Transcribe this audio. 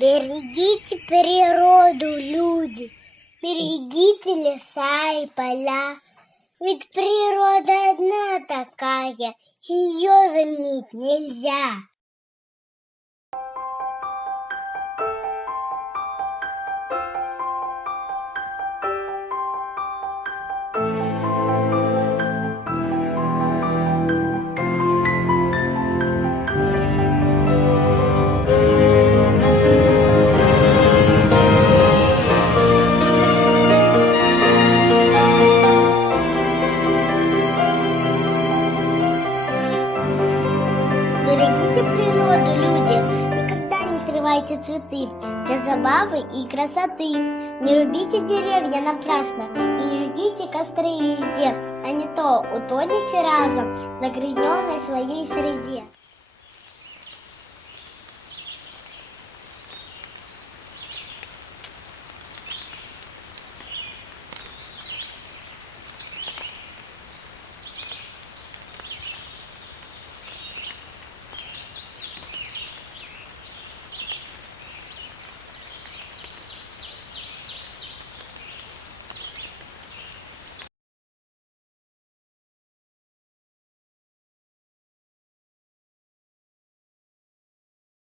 Берегите природу, люди, берегите леса и поля. Ведь природа одна такая, ее заменить нельзя. Берегите природу, люди, никогда не срывайте цветы для забавы и красоты. Не рубите деревья напрасно и не жгите костры везде, а не то утонете разом в загрязненной своей среде.